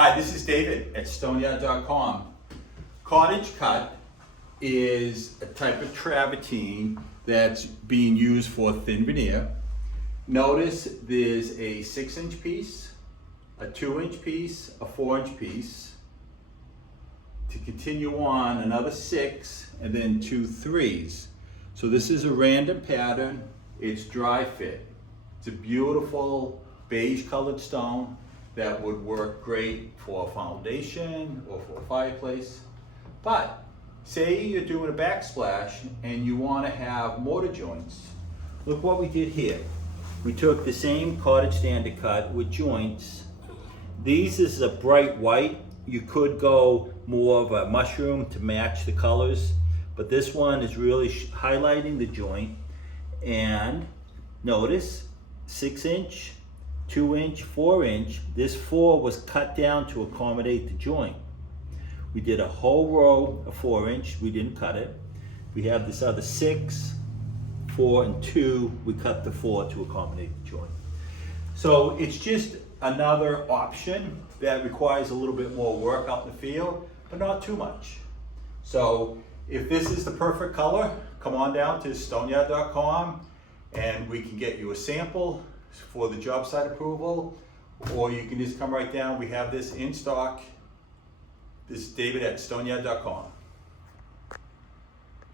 Hi, this is David at Stoneyard.com. Cottage cut is a type of travertine that's being used for thin veneer. Notice there's a 6-inch piece, a 2-inch piece, a 4-inch piece. To continue on, another 6, and then 2 3s. So this is a random pattern. It's dry fit. It's a beautiful beige colored stone that would work great for a foundation or for a fireplace. But say you're doing a backsplash and you want to have mortar joints. Look what we did here. We took the same Cottage Standard Cut with joints. These is a bright white. You could go more of a mushroom to match the colors, but this one is really highlighting the joint. And notice 6-inch, 2-inch, 4-inch. This 4 was cut down to accommodate the joint. We did a whole row of 4-inch, we didn't cut it. We have this other 6, 4, and 2. We cut the 4 to accommodate the joint. So it's just another option that requires a little bit more work out in the field, but not too much. So if this is the perfect color, come on down to Stoneyard.com and we can get you a sample for the job site approval, or you can just come right down. We have this in stock. This is David at Stoneyard.com.